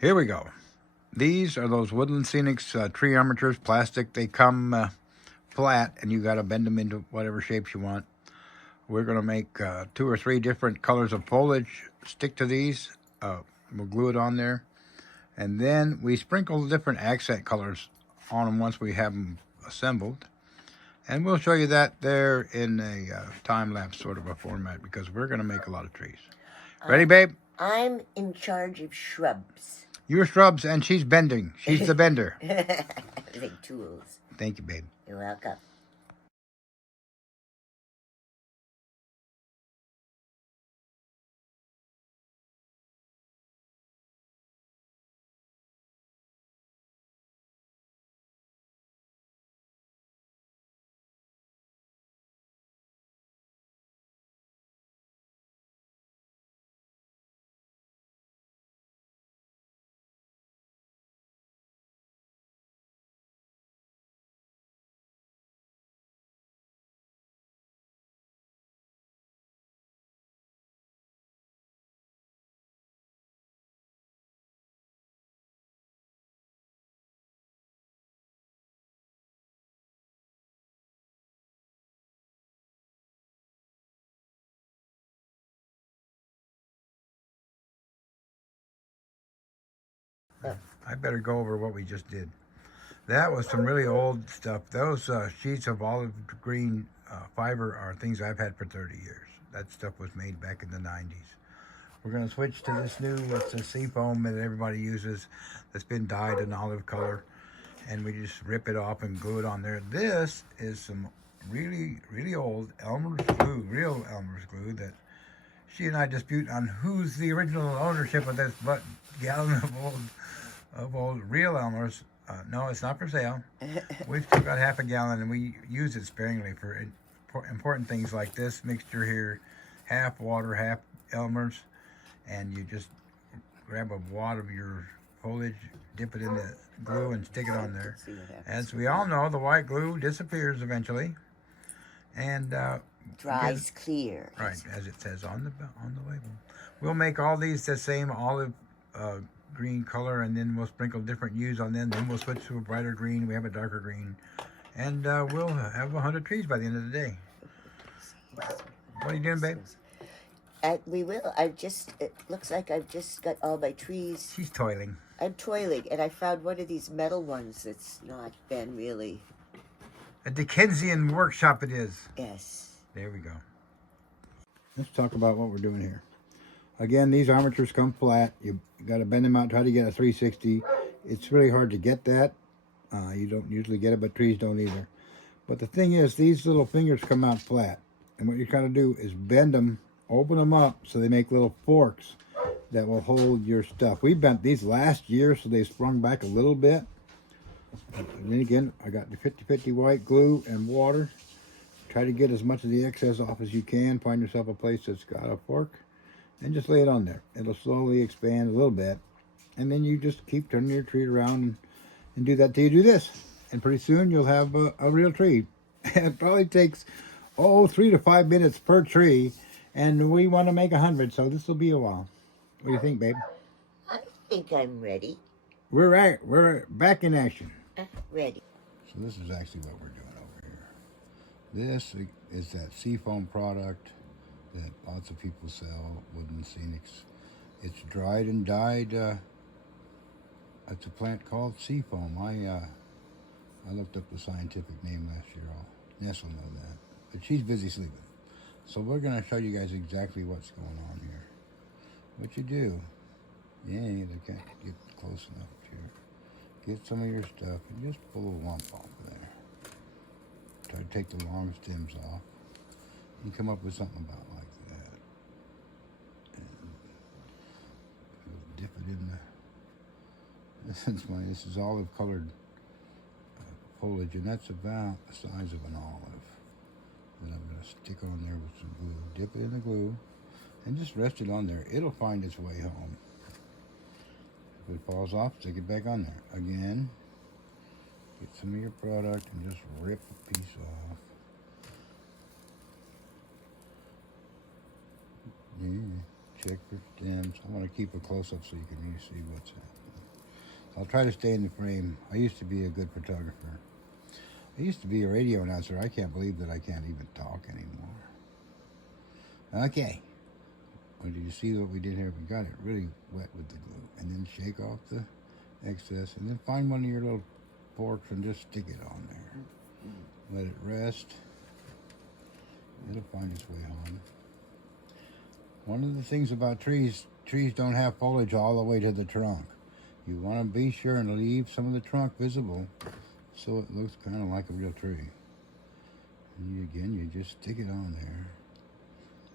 Here we go. These are those Woodland Scenics tree armatures, plastic. They come flat, and you got to bend them into whatever shapes you want. We're going to make 2 or 3 different colors of foliage, stick to these. We'll glue it on there. And then we sprinkle different accent colors on them once we have them assembled. And we'll show you that there in a time-lapse sort of a format because we're going to make a lot of trees. Ready, babe? I'm in charge of shrubs. You're shrubs and she's bending. She's the bender. The tools. Thank you, babe. You're welcome. I better go over what we just did. That was some really old stuff. Those sheets of olive green fiber are things I've had for 30 years. That stuff was made back in the 90s. We're going to switch to this new, it's a sea foam that everybody uses that's been dyed an olive color. And we just rip it off and glue it on there. This is some really, really old Elmer's glue, real Elmer's glue that she and I dispute on who's the original ownership of this gallon of old real Elmer's. No, it's not for sale. We've still got half a gallon, and we use it sparingly for important things like this mixture here, half water, half Elmer's, and you just grab a wad of your foliage, dip it in the glue, and stick it on there. As we all know, the white glue disappears eventually, and dries clear. Right, as it says on the label. We'll make all these the same olive green color, and then we'll sprinkle different hues on them. Then we'll switch to a brighter green. We have a darker green, and we'll have 100 trees by the end of the day. What are you doing, babe? We will. It looks like I've just got all my trees. She's toiling. I'm toiling, and I found one of these metal ones that's not been really. A Dickensian workshop it is. Yes. There we go. Let's talk about what we're doing here. Again, these armatures come flat. You got to bend them out, try to get a 360. It's really hard to get that. You don't usually get it, but trees don't either. But the thing is, these little fingers come out flat. And what you got to do is bend them, open them up so they make little forks that will hold your stuff. We bent these last year, so they sprung back a little bit. And then again, I got the 50-50 white glue and water. Try to get as much of the excess off as you can. Find yourself a place that's got a fork and just lay it on there. It'll slowly expand a little bit. And then you just keep turning your tree around and do that till you do this. And pretty soon you'll have a real tree. It probably takes, 3 to 5 minutes per tree. And we want to make 100, so this will be a while. What do you think, babe? I think I'm ready. We're back in action. Ready. So this is actually what we're doing over here. This is that seafoam product that lots of people sell, Woodland Scenics. It's dried and dyed. It's a plant called seafoam. I looked up the scientific name last year. Ness will know that. But she's busy sleeping. So we're going to show you guys exactly what's going on here. What you do, they can't get close enough here. Get some of your stuff and just pull a lump off of there. Try to take the long stems off. You come up with something about like that. And dip it in the... This is olive colored foliage, and that's about the size of an olive. Then I'm going to stick on there with some glue. Dip it in the glue and just rest it on there. It'll find its way home. If it falls off, stick it back on there. Again, get some of your product and just rip a piece off. Yeah, check for stems. I want to keep a close up so you can really see what's happening. I'll try to stay in the frame. I used to be a good photographer. I used to be a radio announcer. I can't believe that I can't even talk anymore. Okay. Well, did you see what we did here? We got it really wet with the glue. And then shake off the excess. And then find one of your little forks and just stick it on there. Let it rest. It'll find its way home. One of the things about trees don't have foliage all the way to the trunk. You want to be sure and leave some of the trunk visible so it looks kind of like a real tree. And you just stick it on there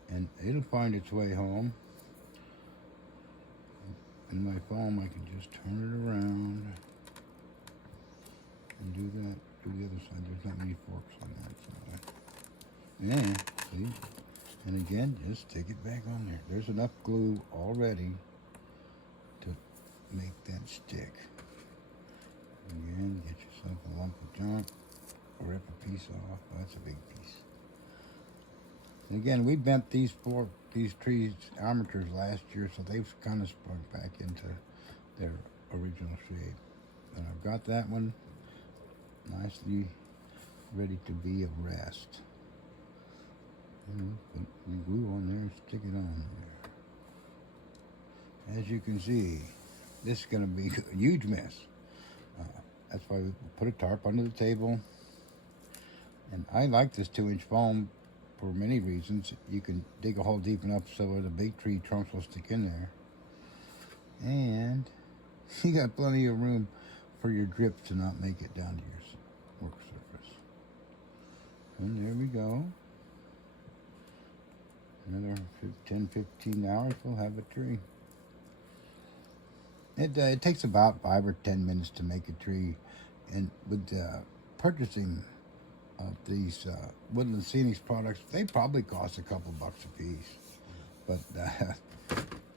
and it'll find its way home. In my foam, I can just turn it around and do that. Do the other side. There's not many forks on that side. Yeah, see? And again, just stick it back on there. There's enough glue already to make that stick. Again, get yourself a lump of junk, rip a piece off. Oh, that's a big piece. And again, we bent these trees armatures last year, so they've kind of sprung back into their original shape. And I've got that one nicely ready to be a rest. Put the glue on there and stick it on there. As you can see, this is going to be a huge mess. That's why we put a tarp under the table. And I like this 2-inch foam for many reasons. You can dig a hole deep enough so the big tree trunks will stick in there. And you got plenty of room for your drips to not make it down to your work surface. And there we go. Another 10, 15 hours, we'll have a tree. It takes about 5 or 10 minutes to make a tree. And with purchasing of these Woodland Scenics products, they probably cost a couple bucks a piece. But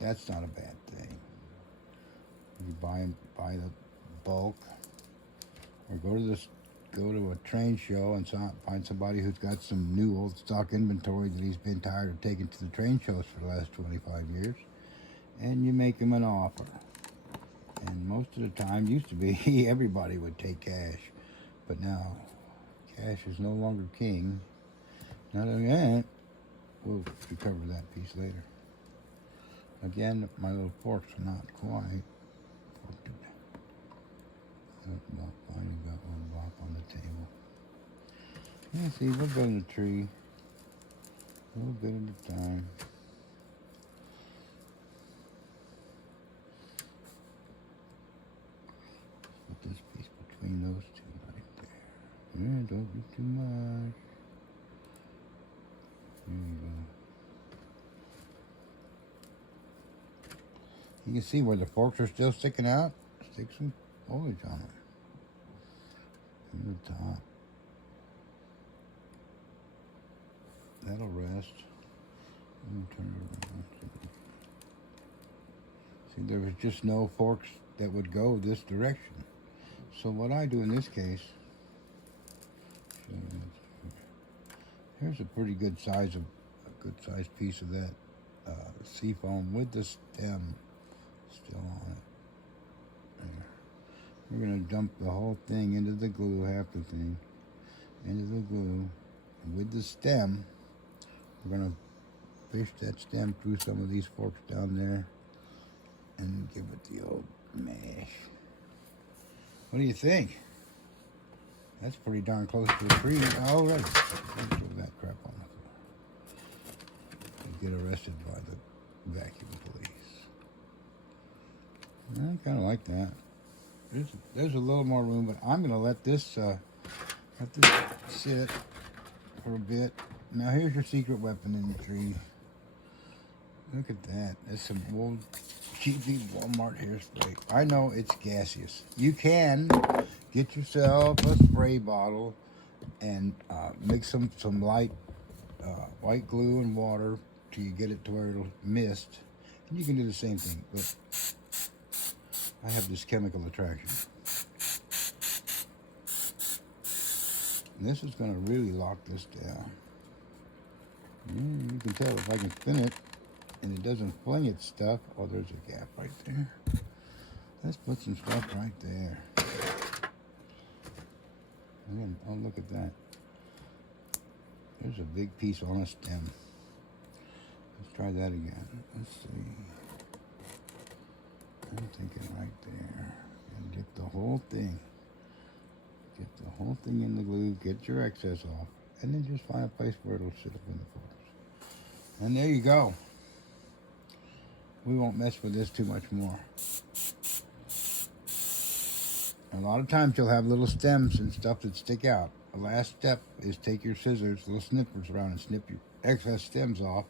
that's not a bad thing. You buy the bulk, or go to a train show and find somebody who's got some new old stock inventory that he's been tired of taking to the train shows for the last 25 years, and you make him an offer. And most of the time, used to be everybody would take cash, but now cash is no longer king. Not only that, we'll recover that piece later. Again, my little forks are not quite forked. Well, finally got one block on the table. Yeah, see, we're building a tree a little bit at a time. Put this piece between those two right there. Yeah, don't be too much. There you go. You can see where the forks are still sticking out. Stick some foliage on it. In the top. That'll rest. Turn it around. See, there was just no forks that would go this direction. So what I do in this case, here's a pretty good size piece of that seafoam with the stem still on it. There. We're going to dump the whole thing into the glue, half the thing, into the glue. And with the stem, we're going to fish that stem through some of these forks down there and give it the old mash. What do you think? That's pretty darn close to a tree already. Don't throw that crap on the floor. You get arrested by the vacuum police. I kind of like that. There's a little more room, but I'm going to let this sit for a bit. Now here's your secret weapon in the tree. Look at that. That's some old cheapy Walmart hairspray. I know it's gaseous. You can get yourself a spray bottle and mix some light white glue and water till you get it to where it'll mist. And you can do the same thing, but I have this chemical attraction. And this is going to really lock this down. You can tell if I can spin it and it doesn't fling its stuff. Oh, there's a gap right there. Let's put some stuff right there. Again, oh, look at that. There's a big piece on a stem. Let's try that again. Let's see. I'm thinking right there. And get the whole thing. Get the whole thing in the glue. Get your excess off. And then just find a place where it'll sit up in the corners. And there you go. We won't mess with this too much more. A lot of times you'll have little stems and stuff that stick out. The last step is take your scissors, little snippers around, and snip your excess stems off.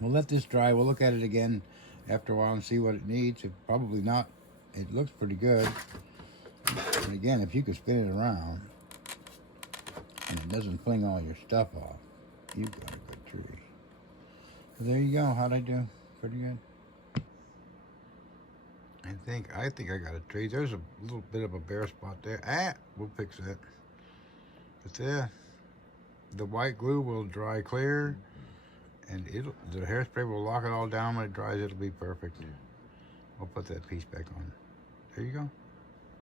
We'll let this dry. We'll look at it again after a while and see what it needs. It probably not. It looks pretty good. And again, if you can spin it around and it doesn't fling all your stuff off, you've got a good tree. So there you go. How'd I do? Pretty good. I think I got a tree. There's a little bit of a bare spot there. We'll fix that. But there, the white glue will dry clear, and the hairspray will lock it all down. When it dries, it'll be perfect. I'll put that piece back on. There you go.